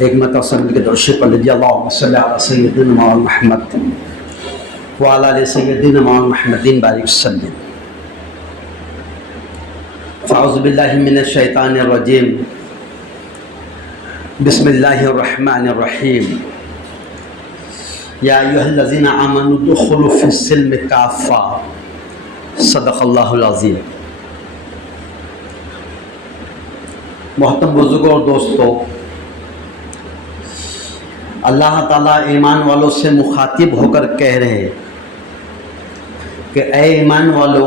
ایک مرتبہ صلی کے درشق پر رضی اللہ صلی علی سیدنا مولانا محمد وعلی آل سیدنا مولانا محمدین بارک وسلم. فاعوذ باللہ من الشیطان الرجیم. بسم اللہ الرحمن الرحیم. یا ایھا الذین آمنوا ادخلوا فی السلم کافہ. صدق اللہ العظیم. محترم بزرگوں اور دوستو، اللہ تعالیٰ ایمان والوں سے مخاطب ہو کر کہہ رہے ہیں کہ اے ایمان والو،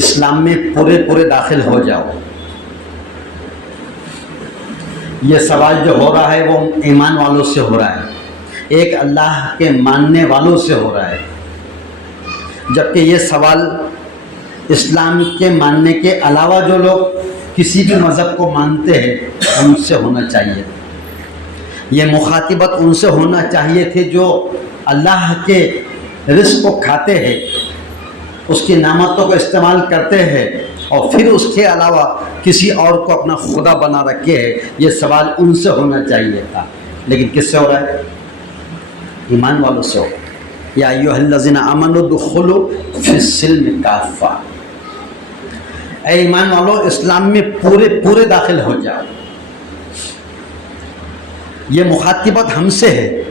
اسلام میں پورے داخل ہو جاؤ. یہ سوال جو ہو رہا ہے وہ ایمان والوں سے ہو رہا ہے، ایک اللہ کے ماننے والوں سے ہو رہا ہے، جبکہ یہ سوال اسلام کے ماننے کے علاوہ جو لوگ کسی بھی مذہب کو مانتے ہیں ان سے ہونا چاہیے. یہ مخاطبت ان سے ہونا چاہیے تھی جو اللہ کے رزق کو کھاتے ہیں، اس کی نعمتوں کو استعمال کرتے ہیں اور پھر اس کے علاوہ کسی اور کو اپنا خدا بنا رکھے ہیں. یہ سوال ان سے ہونا چاہیے تھا، لیکن کس سے ہو رہا ہے؟ ایمان والوں سے ہو. یا ایھا الذین آمنوا ادخلوا فی السلم کافہ. اے ایمان والو، اسلام میں پورے داخل ہو جاؤ. یہ مخاطبت ہم سے ہے.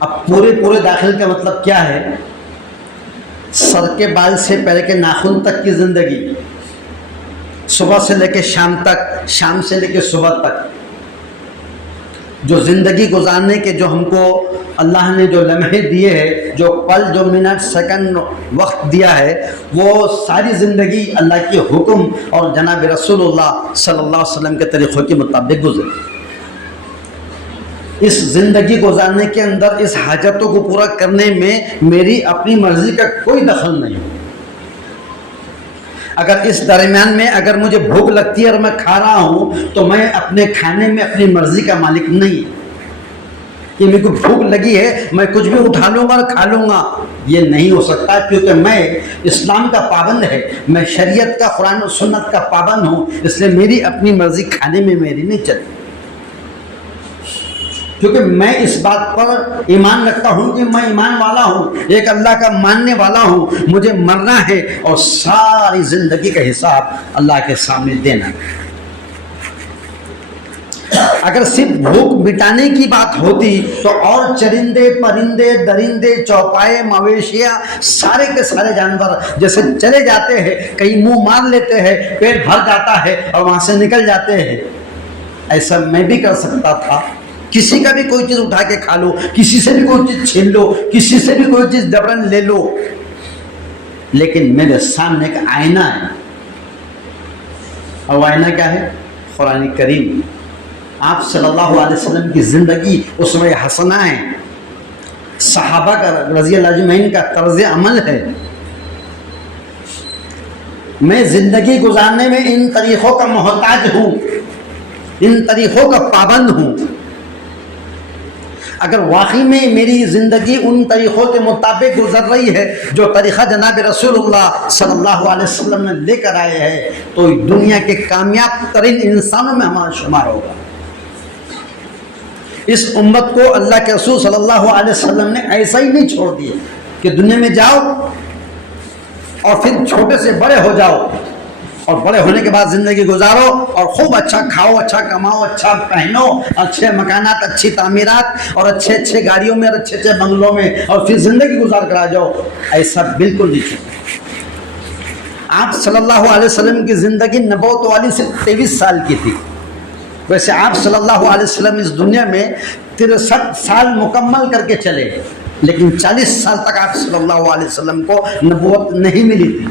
اب پورے داخل کا مطلب کیا ہے؟ سر کے بال سے پیر کے ناخن تک کی زندگی، صبح سے لے کے شام تک، شام سے لے کے صبح تک، جو زندگی گزارنے کے جو ہم کو اللہ نے جو لمحے دیے ہیں، جو پل، جو منٹ، سیکنڈ وقت دیا ہے، وہ ساری زندگی اللہ کے حکم اور جناب رسول اللہ صلی اللہ علیہ وسلم کے طریقوں کے مطابق گزرے. اس زندگی گزارنے کے اندر اس حاجتوں کو پورا کرنے میں میری اپنی مرضی کا کوئی دخل نہیں. اگر اس درمیان میں اگر مجھے بھوک لگتی ہے اور میں کھا رہا ہوں تو میں اپنے کھانے میں اپنی مرضی کا مالک نہیں کہ میرے کو بھوک لگی ہے میں کچھ بھی اٹھا لوں گا اور کھا لوں گا. یہ نہیں ہو سکتا، کیونکہ میں اسلام کا پابند ہے، میں شریعت کا، قرآن و سنت کا پابند ہوں. اس لیے میری اپنی مرضی کھانے میں میری نہیں چلتی، کیونکہ میں اس بات پر ایمان رکھتا ہوں کہ میں ایمان والا ہوں، ایک اللہ کا ماننے والا ہوں. مجھے مرنا ہے اور ساری زندگی کا حساب اللہ کے سامنے دینا ہے. اگر صرف بھوک مٹانے کی بات ہوتی تو اور چرندے، پرندے، درندے، چوپائے، مویشیاں، سارے کے سارے جانور جیسے چلے جاتے ہیں، کہیں منہ مار لیتے ہیں، پیٹ بھر جاتا ہے اور وہاں سے نکل جاتے ہیں. ایسا میں بھی کر سکتا تھا. کسی کا بھی کوئی چیز اٹھا کے کھا لو، کسی سے بھی کوئی چیز چھین لو، کسی سے بھی کوئی چیز جبرن لے لو. لیکن میرے سامنے ایک آئینہ ہے، اور آئینہ کیا ہے؟ قرآن کریم. آپ صلی اللہ علیہ وسلم کی زندگی اسوہ حسنہ ہے، صحابہ کا رضی اللہ اجمعین کا طرز عمل ہے. میں زندگی گزارنے میں ان طریقوں کا محتاج ہوں، ان طریقوں کا پابند ہوں. اگر واقعی میں میری زندگی ان طریقوں کے مطابق گزر رہی ہے جو طریقہ جناب رسول اللہ صلی اللہ علیہ وسلم نے لے کر آئے ہیں، تو دنیا کے کامیاب ترین انسانوں میں ہمارا شمار ہوگا. اس امت کو اللہ کے رسول صلی اللہ علیہ وسلم نے ایسا ہی نہیں چھوڑ دیا کہ دنیا میں جاؤ اور پھر چھوٹے سے بڑے ہو جاؤ اور بڑے ہونے کے بعد زندگی گزارو اور خوب اچھا کھاؤ، اچھا کماؤ، اچھا پہنو، اچھے مکانات، اچھی تعمیرات اور اچھے گاڑیوں میں اور اچھے بنگلوں میں اور پھر زندگی گزار کر آ جاؤ. ایسا بالکل نہیں چھوڑا. آپ صلی اللہ علیہ وسلم کی زندگی نبوت والی صرف 23 سال کی تھی. ویسے آپ صلی اللہ علیہ وسلم اس دنیا میں 63 سال مکمل کر کے چلے، لیکن 40 سال تک آپ صلی اللہ علیہ وسلم کو نبوت نہیں ملی تھی.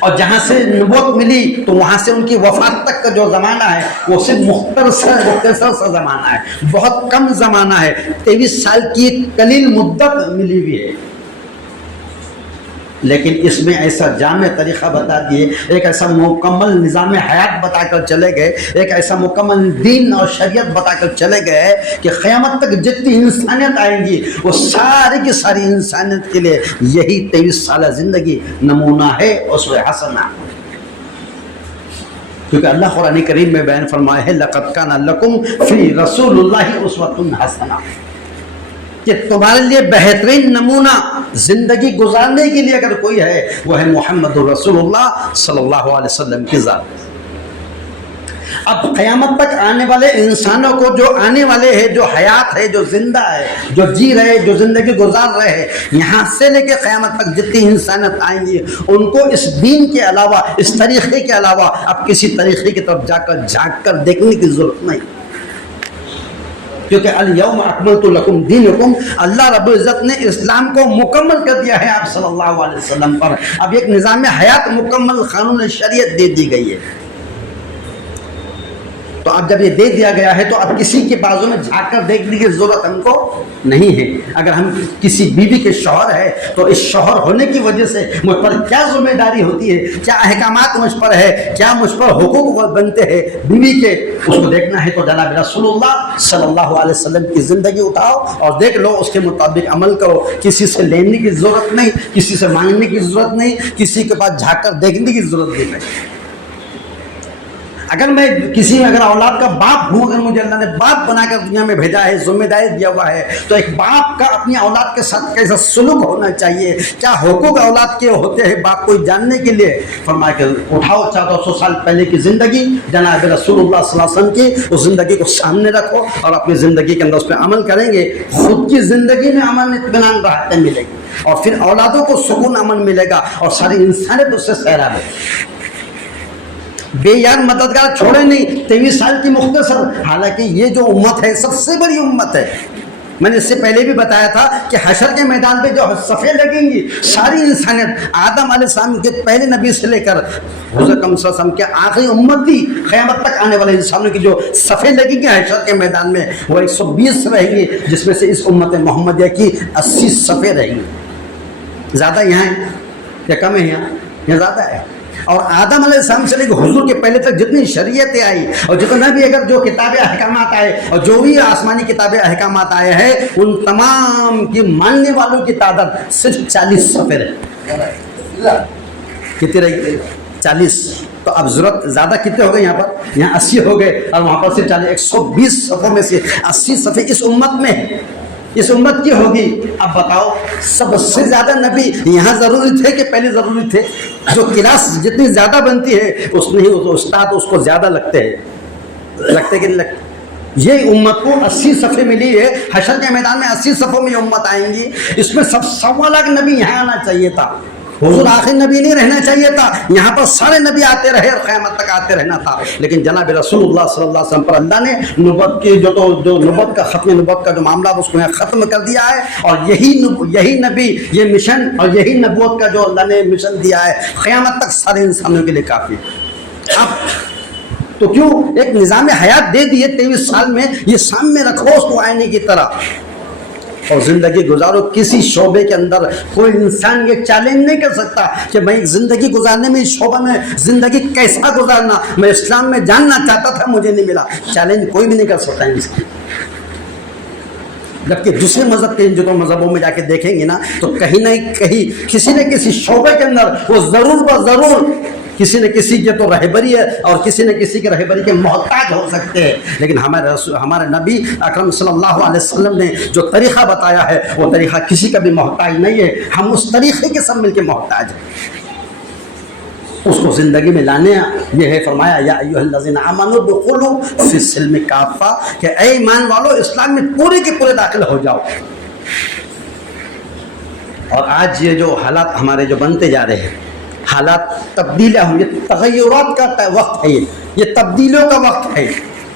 اور جہاں سے نبوت ملی تو وہاں سے ان کی وفات تک کا جو زمانہ ہے وہ صرف مختصر سا زمانہ ہے، بہت کم زمانہ ہے. 23 سال کی قلیل مدت ملی ہوئی ہے، لیکن اس میں ایسا جامع طریقہ بتا دیے، ایک ایسا مکمل نظام حیات بتا کر چلے گئے، ایک ایسا مکمل دین اور شریعت بتا کر چلے گئے کہ قیامت تک جتنی انسانیت آئیں گی وہ ساری کی ساری انسانیت کے لیے یہی 23 سالہ زندگی نمونہ ہے، اسوہ حسنہ. کیونکہ اللہ قرآن کریم میں بیان فرمایا ہے لقد کان لکم فی رسول اللہ اسوۃ حسنہ، کہ تمہارے لیے بہترین نمونہ زندگی گزارنے کے لیے اگر کوئی ہے وہ ہے محمد رسول اللہ صلی اللہ علیہ وسلم کی ذات۔ اب قیامت تک آنے والے انسانوں کو جو آنے والے ہیں، جو حیات ہے، جو زندہ ہے، جو جی رہے، جو زندگی گزار رہے ہیں، یہاں سے لے کے قیامت تک جتنی انسانیت آئیں گی، ان کو اس دین کے علاوہ، اس طریقے کے علاوہ اب کسی طریقے کی طرف جا کر جھانک کر دیکھنے کی ضرورت نہیں، کیونکہ الیوم اکملت لکم دینکم، اللہ رب العزت نے اسلام کو مکمل کر دیا ہے آپ صلی اللہ علیہ وسلم پر۔ اب ایک نظام حیات مکمل قانون شریعت دے دی گئی ہے، تو اب جب یہ دے دیا گیا ہے تو اب کسی کے بازو میں جھانک کر دیکھنے کی ضرورت ہم کو نہیں ہے۔ اگر ہم کسی بیوی کے شوہر ہے تو اس شوہر ہونے کی وجہ سے مجھ پر کیا ذمہ داری ہوتی ہے، کیا احکامات مجھ پر ہے، کیا مجھ پر حقوق بنتے ہیں بیوی کے، اس کو دیکھنا ہے تو جناب رسول اللہ صلی اللہ علیہ وسلم کی زندگی اٹھاؤ اور دیکھ لو، اس کے مطابق عمل کرو۔ کسی سے لینے کی ضرورت نہیں، کسی سے مانگنے کی ضرورت نہیں، کسی کے پاس جھانک کر دیکھنے کی ضرورت نہیں۔ اگر میں کسی اگر اولاد کا باپ ہوں، اگر مجھے اللہ نے باپ بنا کر دنیا میں بھیجا ہے، ذمہ داری دیا ہوا ہے، تو ایک باپ کا اپنی اولاد کے ساتھ کیسا سلوک ہونا چاہیے، کیا حقوق اولاد کے ہوتے ہیں باپ کو جاننے کے لیے فرمایا کہ اٹھاؤ 400 سال پہلے کی زندگی جناب رسول اللہ صلی اللہ علیہ وسلم کی، اس زندگی کو سامنے رکھو اور اپنی زندگی کے اندر اس پہ عمل کریں گے، خود کی زندگی میں امن اطمینان راحتیں ملے گی اور پھر اولادوں کو سکون امن ملے گا اور ساری انسانیت اس سے سیراب ہے۔ بے یار مددگار چھوڑے نہیں، 23 سال کی مختصر، حالانکہ یہ جو امت ہے سب سے بڑی امت ہے۔ میں نے اس سے پہلے بھی بتایا تھا کہ حشر کے میدان پہ جو صفیں لگیں گی، ساری انسانیت آدم علیہ السلام کے پہلے نبی سے لے کر حضرت صلی اللہ علیہ وسلم کے آخری امت بھی، قیامت تک آنے والے انسانوں کی جو صفیں لگیں گی حشر کے میدان میں وہ 120 رہیں گی، جس میں سے اس امت محمدیہ کی 80 صفیں رہیں گی۔ زیادہ یہاں ہے یا کم ہے؟ یہاں زیادہ ہے۔ اور آدم علیہ السلام سے لے کے حضور کے پہلے تک جتنی شریعتیں آئی اور جتنا بھی اگر جو کتابیں احکامات آئے اور جو بھی آسمانی کتابیں احکامات آئے ہیں، ان تمام کی ماننے والوں کی تعداد صرف 40 صفحے رہے۔ کتنی رہی؟ 40۔ تو اب ضرورت زیادہ کتنے ہو گئے؟ یہاں پر یہاں 80 ہو گئے اور وہاں پر صرف 40۔ 120 صفحوں میں سے 80 صفحے اس امت میں، اس امت کی ہوگی۔ اب بتاؤ سب سے زیادہ نبی یہاں ضروری تھے کہ پہلے ضروری تھے؟ جو کلاس جتنی زیادہ بنتی ہے اس میں ہی استاد اس کو زیادہ لگتے ہیں، لگتے کہ نہیں لگتے؟ یہ امت کو 80 صفحے ملی ہے، حشر کے میدان میں 80 صفحوں میں یہ امت آئیں گی، اس میں 1.25 لاکھ نبی یہاں آنا چاہیے تھا، حضور آخر نبی نہیں رہنا چاہیے تھا، یہاں پر سارے نبی آتے رہے اور قیامت تک آتے رہنا تھا، لیکن جناب رسول اللہ صلی اللہ علیہ وسلم پر اللہ نے نبوت کی جو نبوت کا ختم نبوت کا جو معاملہ اس کو یہاں ختم کر دیا ہے، اور یہی نبی، یہ مشن اور یہی نبوت کا جو اللہ نے مشن دیا ہے قیامت تک سارے انسانوں کے لیے کافی ہے۔ اب تو کیوں ایک نظام حیات دے دیے 23 سال میں، یہ سامنے رکھو اس کو آئینے کی طرح اور زندگی گزارو۔ کسی شعبے کے اندر کوئی انسان یہ چیلنج نہیں کر سکتا کہ میں زندگی گزارنے میں، اس شعبہ میں زندگی کیسا گزارنا، میں اسلام میں جاننا چاہتا تھا مجھے نہیں ملا، چیلنج کوئی بھی نہیں کر سکتا انسان۔ جبکہ دوسرے مذہب کے جو مذہبوں میں جا کے دیکھیں گے نا تو کہیں نہ کہیں کسی نہ کسی شعبے کے اندر وہ ضرور کسی نہ کسی کی تو رہبری ہے اور کسی نہ کسی کی رہبری کے محتاج ہو سکتے ہیں، لیکن ہمارے نبی اکرم صلی اللہ علیہ وسلم نے جو طریقہ بتایا ہے وہ طریقہ کسی کا بھی محتاج نہیں ہے، ہم اس طریقے کے سب مل کے محتاج ہیں، اس کو زندگی میں لانے۔ یہ ہے فرمایا یا ایھا الذین آمنوا ادخلوا فی السلم کافہ، کہ اے ایمان والو اسلام میں پورے کے پورے داخل ہو جاؤ۔ اور آج یہ جو حالات ہمارے جو بنتے جا رہے ہیں، حالات تبدیلیاں ہوں، یہ تغیرات کا وقت ہے، یہ تبدیلیوں کا وقت ہے،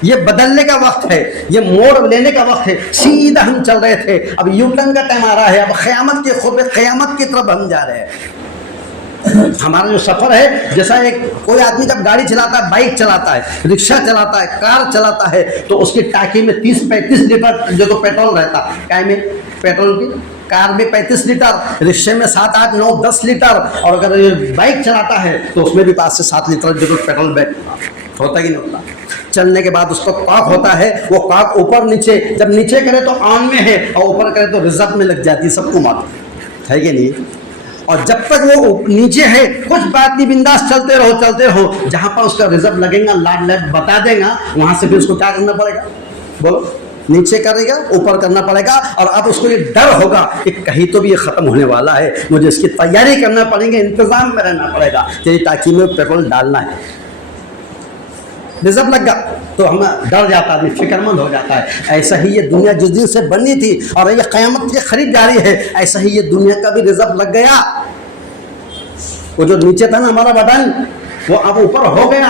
یہ بدلنے کا وقت ہے، یہ موڑ لینے کا وقت ہے۔ سیدھا ہم چل رہے تھے، اب یو ٹرن کا ٹائم آ رہا ہے، اب قیامت کے خوب قیامت کی طرف ہم جا رہے ہیں۔ ہمارا جو سفر ہے، جیسا ایک کوئی آدمی جب گاڑی چلاتا ہے، بائک چلاتا ہے، رکشہ چلاتا ہے، کار چلاتا ہے، تو اس کی ٹانکی میں 30-35 لیٹر جو پیٹرول رہتا ہے، کائے میں پیٹرول کی، کار میں 35 لیٹر، رکشے میں 7, 8, 9, 10 لیٹر، اور اگر یہ بائک چلاتا ہے تو اس میں بھی 5 سے 7 لیٹر جو پیٹرول ہوتا ہی نہیں ہوتا۔ چلنے کے بعد اس کو کاک ہوتا ہے، وہ کاک اوپر نیچے، جب نیچے کرے تو آن میں ہے اور اوپر کرے تو ریزرو میں لگ جاتی ہے، سب کو معلوم ہے کہ نہیں؟ اور جب تک وہ نیچے ہے کچھ بات نہیں، بنداس چلتے رہو، جہاں پر اس کا رزق لگے گا لاڈ لٹ بتا دے گا، وہاں سے پھر اس کو کیا کرنا پڑے گا؟ بولو، نیچے کرے گا اوپر کرنا پڑے گا. اور اب اس کو یہ ڈر ہوگا کہ کہیں تو بھی یہ ختم ہونے والا ہے، مجھے اس کی تیاری کرنا پڑے گی، انتظام میں رہنا پڑے گا تیری تاکہ میں پیٹرول ڈالنا ہے. رزق لگ گا تو ہم ڈر جاتا ہے، فکر مند ہو جاتا ہے. ایسا ہی یہ دنیا جس دن سے بنی تھی اور یہ قیامت کی خرید جاری ہے، ایسا ہی یہ دنیا کا بھی رزق لگ گیا. وہ جو نیچے تھا نا ہمارا بدن، وہ اب اوپر ہو گیا.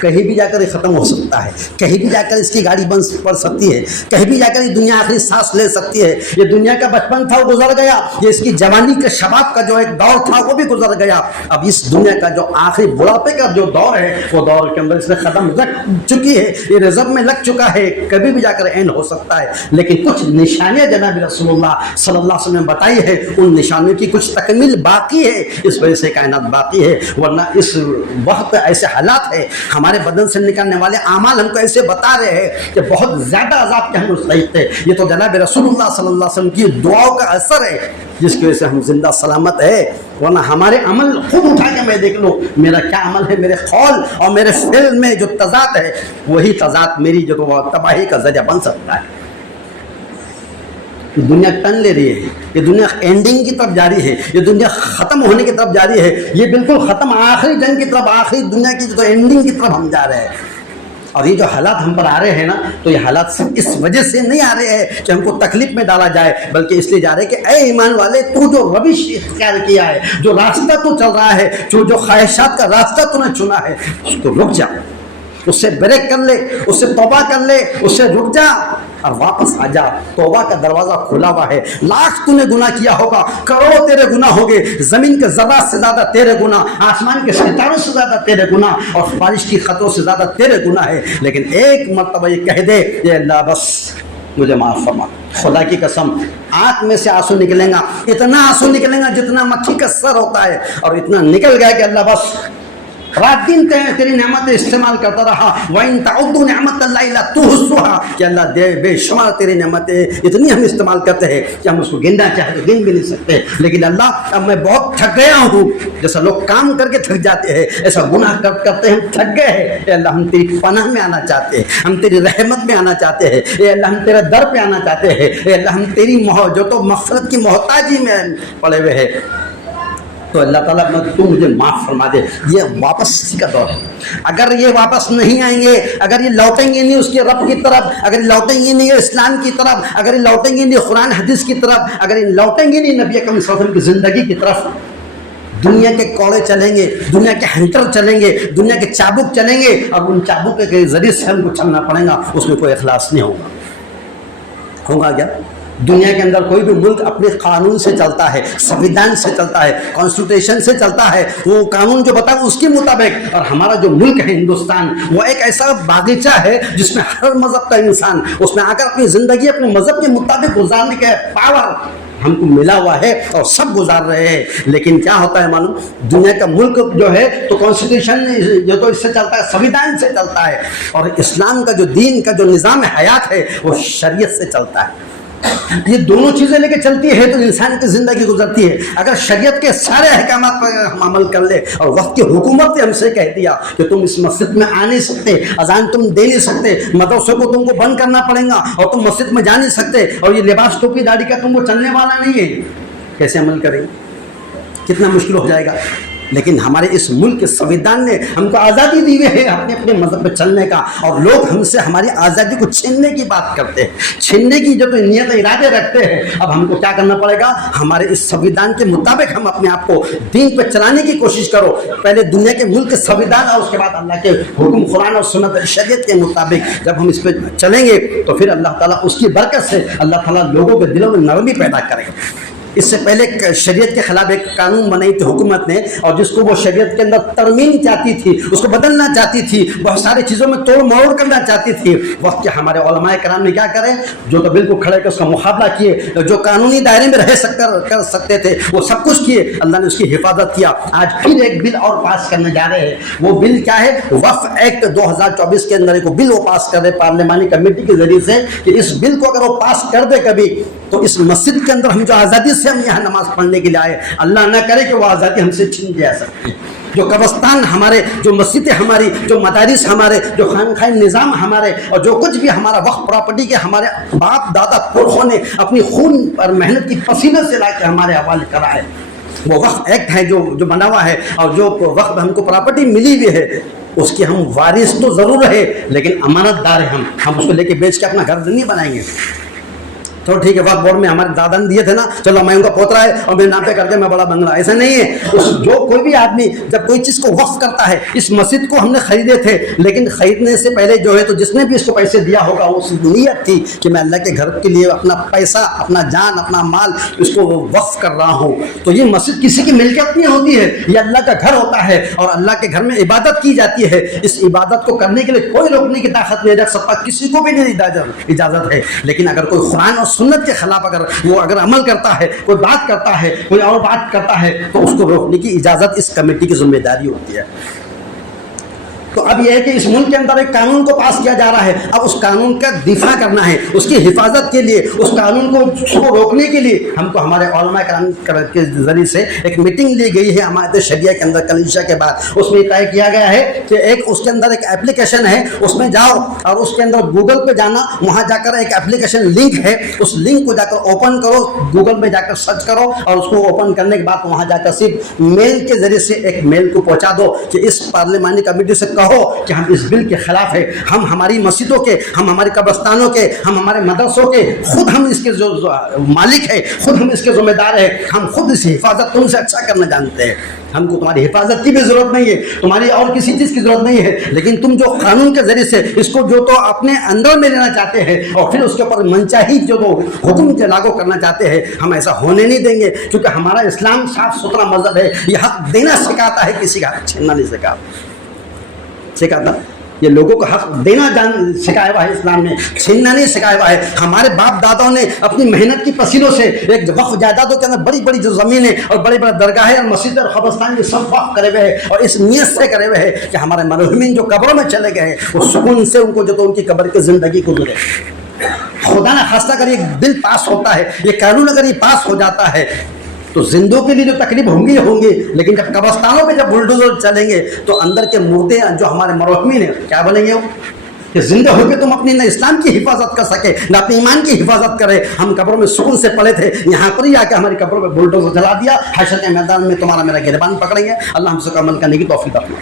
کہیں بھی جا کر یہ ختم ہو سکتا ہے، کہیں بھی جا کر اس کی گاڑی بند پڑ سکتی ہے، کہیں بھی جا کر یہ دنیا آخری سانس لے سکتی ہے. یہ دنیا کا بچپن تھا وہ گزر گیا، یہ اس کی جوانی کے شباب کا جو ایک دور تھا وہ بھی گزر گیا. اب اس دنیا کا جو آخری بڑھاپے کا جو دور ہے وہ دور کے اندر اس نے ختم لگ چکی ہے، یہ رزق میں لگ چکا ہے، کبھی بھی جا کر اینڈ ہو سکتا ہے. لیکن کچھ نشانیاں جناب رسول اللہ صلی اللہ علیہ وسلم نے بتائی ہے، ان نشانیوں کی کچھ تکمیل باقی ہے، اس وجہ سے کائنات باقی ہے. ورنہ اس وقت ایسے حالات ہے، ہمارے بدن سے نکلنے والے اعمال ہم کو ایسے بتا رہے ہیں کہ بہت زیادہ عذاب کے ہم مستحق تھے. یہ تو جناب رسول اللہ صلی اللہ علیہ وسلم کی دعاؤں کا اثر ہے جس کی وجہ سے ہم زندہ سلامت ہے. ورنہ ہمارے عمل خود اٹھا کے میں دیکھ لوں میرا کیا عمل ہے، میرے قول اور میرے فعل میں جو تضاد ہے وہی تضاد میری جو تباہی کا ذریعہ بن سکتا ہے. یہ دنیا ٹن لے رہی ہے، یہ دنیا اینڈنگ کی طرف جاری ہے، یہ دنیا ختم ہونے کی طرف جاری ہے، یہ بالکل ختم آخری جنگ کی طرف، آخری دنیا کی جو اینڈنگ کی طرف ہم جا رہے ہیں. اور یہ جو حالات ہم پر آ رہے ہیں نا، تو یہ حالات صرف اس وجہ سے نہیں آ رہے ہیں کہ ہم کو تکلیف میں ڈالا جائے، بلکہ اس لیے جا رہے ہیں کہ اے ایمان والے، تو جو روش اختیار کیا ہے، جو راستہ تو چل رہا ہے، جو خواہشات کا راستہ تو نے چنا ہے، اس کو رک جا، اس سے بریک کر لے، اس سے توبہ کر لے، اس سے رک جا اور واپس آ جا. توبہ کا دروازہ کھلا ہوا ہے. لاکھ تو نے گناہ کیا ہوگا، کروڑوں تیرے گناہ ہوگے، زمین کے ذرات سے زیادہ تیرے گناہ، آسمان کے ستاروں سے زیادہ تیرے گناہ، اور بارش کی قطروں سے زیادہ تیرے گناہ ہے. لیکن ایک مرتبہ یہ کہہ دے کہ اللہ بس مجھے معاف فرما. خدا کی قسم آنکھ میں سے آنسو نکلیں گا، اتنا آنسو نکلیں گا جتنا مکھی کا سر ہوتا ہے، اور اتنا نکل گیا کہ اللہ بس رات دن تیری نعمتیں استعمال کرتا رہا. وَإِن تَعُدُّوا نِعْمَتَ اللَّهِ لَا تُحْصُوهَا، کہ اللہ دے بے شمار تیری نعمتیں اتنی ہم استعمال کرتے ہیں کہ ہم اس کو گننا چاہتے تو گن بھی نہیں سکتے. لیکن اللہ اب میں بہت تھک گیا ہوں. جیسا لوگ کام کر کے تھک جاتے ہیں، ایسا گناہ کرتے ہم تھک گئے ہیں. اے اللہ ہم تیری پناہ میں آنا چاہتے ہیں، ہم تیری رحمت میں آنا چاہتے ہیں. اے اللہ ہم تیرے در پہ آنا چاہتے ہیں. اے اللہ ہم تیری جو تو مغفرت کی محتاجی میں پڑے ہوئے ہیں. تو اللہ تعالیٰ تو مجھے معاف فرما دے. یہ واپس کا دور ہے. اگر یہ واپس نہیں آئیں گے، اگر یہ لوٹیں گے نہیں اس کے رب کی طرف، اگر یہ لوٹیں گے نہیں اسلام کی طرف، اگر یہ لوٹیں گے نہیں قرآن حدیث کی طرف، اگر یہ لوٹیں گے نہیں نبی اکرم صلی اللہ علیہ وسلم کی زندگی کی طرف، دنیا کے کوڑے چلیں گے، دنیا کے ہنٹر چلیں گے، دنیا کے چابک چلیں گے، اور ان چابک کے ذریعے سے ہم کو چلنا پڑے گا. اس میں کوئی اخلاص نہیں ہوگا کیا؟ دنیا کے اندر کوئی بھی ملک اپنے قانون سے چلتا ہے، سنویدھان سے چلتا ہے، کانسٹیٹیوشن سے چلتا ہے، وہ قانون جو بتا اس کے مطابق. اور ہمارا جو ملک ہے ہندوستان، وہ ایک ایسا باغیچہ ہے جس میں ہر مذہب کا انسان اس میں آ کر اپنی زندگی اپنے مذہب کے مطابق گزارنے کا پاور ہم کو ملا ہوا ہے، اور سب گزار رہے ہیں. لیکن کیا ہوتا ہے معلوم، دنیا کا ملک جو ہے تو کانسٹیٹیوشن جو تو اس سے چلتا ہے، سنویدھان سے چلتا ہے، اور اسلام کا جو دین کا جو نظام حیات ہے وہ شریعت سے چلتا ہے. یہ دونوں چیزیں لے کے چلتی ہے تو انسان کی زندگی گزرتی ہے. اگر شریعت کے سارے احکامات پر ہم عمل کر لے، اور وقت کی حکومت نے ہم سے کہہ دیا کہ تم اس مسجد میں آ نہیں سکتے، اذان تم دے نہیں سکتے، مدرسوں کو تم کو بند کرنا پڑے گا، اور تم مسجد میں جا نہیں سکتے، اور یہ لباس ٹوپی داڑھی کا تم کو چلنے والا نہیں ہے، کیسے عمل کریں گے؟ کتنا مشکل ہو جائے گا. لیکن ہمارے اس ملک کے سنویدھان نے ہم کو آزادی دی ہوئی ہے اپنے اپنے مذہب پہ چلنے کا، اور لوگ ہم سے ہماری آزادی کو چھیننے کی بات کرتے ہیں، چھیننے کی جو تو نیت ارادے رکھتے ہیں. اب ہم کو کیا کرنا پڑے گا؟ ہمارے اس سنویدھان کے مطابق ہم اپنے آپ کو دین پہ چلانے کی کوشش کرو. پہلے دنیا کے ملک کے سنویدھان، اور اس کے بعد اللہ کے حکم قرآن اور سنت شریعت کے مطابق جب ہم اس پہ چلیں گے تو پھر اللہ تعالیٰ اس کی برکت سے اللہ تعالیٰ لوگوں کے دلوں میں نرمی پیدا کرے. اس سے پہلے شریعت کے خلاف ایک قانون بنائی تھی حکومت نے، اور جس کو وہ شریعت کے اندر ترمیم چاہتی تھی، اس کو بدلنا چاہتی تھی، بہت ساری چیزوں میں توڑ موڑ کرنا چاہتی تھی. وقت کے ہمارے علماء کرام نے کیا کرے؟ جو تو بالکل کھڑے کے اس کا مقابلہ کیے، جو قانونی دائرے میں رہ کر سکتے تھے وہ سب کچھ کیے. اللہ نے اس کی حفاظت کیا. آج پھر ایک بل اور پاس کرنے جا رہے ہیں. وہ بل کیا ہے؟ وقف ایکٹ 2024 کے اندر ایک بل وہ پاس کر رہے پارلیمانی کمیٹی کے ذریعے سے، کہ اس بل کو اگر وہ پاس کر دے کبھی تو اس مسجد کے اندر ہم جو آزادی سے ہم یہاں نماز پڑھنے کے لیے آئے، اللہ نہ کرے کہ وہ آزادی ہم سے چھین جا سکتی ہے۔ جو قبرستان ہمارے، جو مسجدیں ہماری، جو مدارس ہمارے، جو خانقاہ نظام ہمارے، اور جو کچھ بھی ہمارا وقت پراپرٹی کے ہمارے باپ دادا پورخوں نے اپنی خون اور محنت کی پسینے سے لا کے ہمارے حوالے کرا ہے، وہ وقف ایکٹ ہے جو بنا ہوا ہے، اور جو وقف ہم کو پراپرٹی ملی ہوئی ہے، اس کی ہم وارث تو ضرور ہے لیکن امانت دار ہیں ہم اس کو لے کے بیچ کے اپنا گھر نہیں بنائیں گے۔ تو ٹھیک ہے، وقت بورڈ میں ہمارے دادا نے دیے تھے نا، چلو میں ان کا پوترا ہے اور میرے نام پہ کر کے میں بڑا بنگلہ، ایسا نہیں ہے۔ جو کوئی بھی آدمی جب کوئی چیز کو وقف کرتا ہے، اس مسجد کو ہم نے خریدے تھے، لیکن خریدنے سے پہلے جو ہے تو جس نے بھی اس کو پیسے دیا ہوگا اس نیت تھی کہ میں اللہ کے گھر کے لیے اپنا پیسہ، اپنا جان، اپنا مال اس کو وقف کر رہا ہوں۔ تو یہ مسجد کسی کی ملکیت نہیں ہوتی ہے، یہ اللہ کا گھر ہوتا ہے، اور اللہ کے گھر میں عبادت کی جاتی ہے۔ اس عبادت کو کرنے کے لیے کوئی روکنے کی طاقت نہیں رکھ سکتا، کسی کو بھی نہیں اجازت ہے۔ لیکن اگر کوئی قرآن اور سنت کے خلاف اگر عمل کرتا ہے، کوئی بات کرتا ہے، کوئی اور بات کرتا ہے، تو اس کو روکنے کی اجازت اس کمیٹی کی ذمہ داری ہوتی ہے۔ تو اب یہ ہے کہ اس ملک کے اندر ایک قانون کو پاس کیا جا رہا ہے، اب اس قانون کا دفاع کرنا ہے، اس کی حفاظت کے لیے، اس قانون کو روکنے کے لیے ہم کو ہمارے علماء کرام کے ذریعے سے ایک میٹنگ لی گئی ہے حمایت شریعہ کے اندر کل عشاء کے بعد۔ اس میں طے کیا گیا ہے کہ اس کے اندر ایک اپلیکیشن ہے، اس میں جاؤ اور اس کے اندر گوگل پہ جانا، وہاں جا کر ایک اپلیکیشن لنک ہے، اس لنک کو جا کر اوپن کرو، گوگل میں جا کر سرچ کرو، اور اس کو اوپن کرنے کے بعد وہاں جا کر صرف میل کے ذریعے سے ایک میل کو پہنچا دو کہ اس پارلیمانی کمیٹی سے کہو کہ ہم اس بل کے خلاف ہے، ہم ہماری مسجدوں کے، ہم ہمارے قبرستانوں کے، ہم ہمارے مدرسوں کے خود ہم اس کے جو مالک ہے، خود ہم اس کے ذمہ دار ہیں، ہم خود اس حفاظت تم سے اچھا کرنا جانتے ہیں، ہم کو تمہاری حفاظت کی بھی ضرورت نہیں ہے، تمہاری اور کسی چیز کی ضرورت نہیں ہے، لیکن تم جو قانون کے ذریعے سے اس کو جو تو اپنے اندر میں لینا چاہتے ہیں اور پھر اس کے اوپر منچاہی جو حکم کے لاگو کرنا چاہتے ہیں، ہم ایسا ہونے نہیں دیں گے، کیونکہ ہمارا اسلام صاف ستھرا مذہب ہے، یہ حق دینا سکھاتا ہے، کسی کا حق چھیننا نہیں سکھاتا۔ یہ لوگوں کو حق دینا سکھایا ہوا ہے اسلام نے، چھیننا نہیں سکھایا ہوا ہے۔ ہمارے باپ داداؤں نے اپنی محنت کی پسینوں سے ایک وقف جائیدادوں کے اندر بڑی بڑی جو زمینیں اور بڑے بڑے درگاہیں اور مسجد اور قبرستان یہ سب وقف کرے ہوئے ہیں، اور اس نیت سے کرے ہوئے ہیں کہ ہمارے مرحومین جو قبروں میں چلے گئے ہیں وہ سکون سے ان کو جو تو ان کی قبر کی زندگی گزرے۔ خدا نہ خواستہ اگر یہ بل پاس ہوتا ہے، یہ قانون اگر یہ پاس ہو جاتا ہے، تو زندوں کے لیے جو تکلیف ہوں گی، لیکن جب قبرستانوں پہ جب بلڈوزر چلیں گے تو اندر کے مردے جو ہمارے مرحومین ہیں کیا بنیں گے؟ کہ زندہ ہو کے تم اپنی نہ اسلام کی حفاظت کر سکے، نہ اپنے ایمان کی حفاظت کرے۔ ہم قبروں میں سکون سے پڑے تھے، یہاں پر ہی آ کے ہماری قبروں پہ بلڈوزر چلا دیا، حشر کے میدان میں تمہارا میرا گریبان پکڑیں گے۔ اللہ ہم سے عمل کرنے کی توفیق عطا فرمائے۔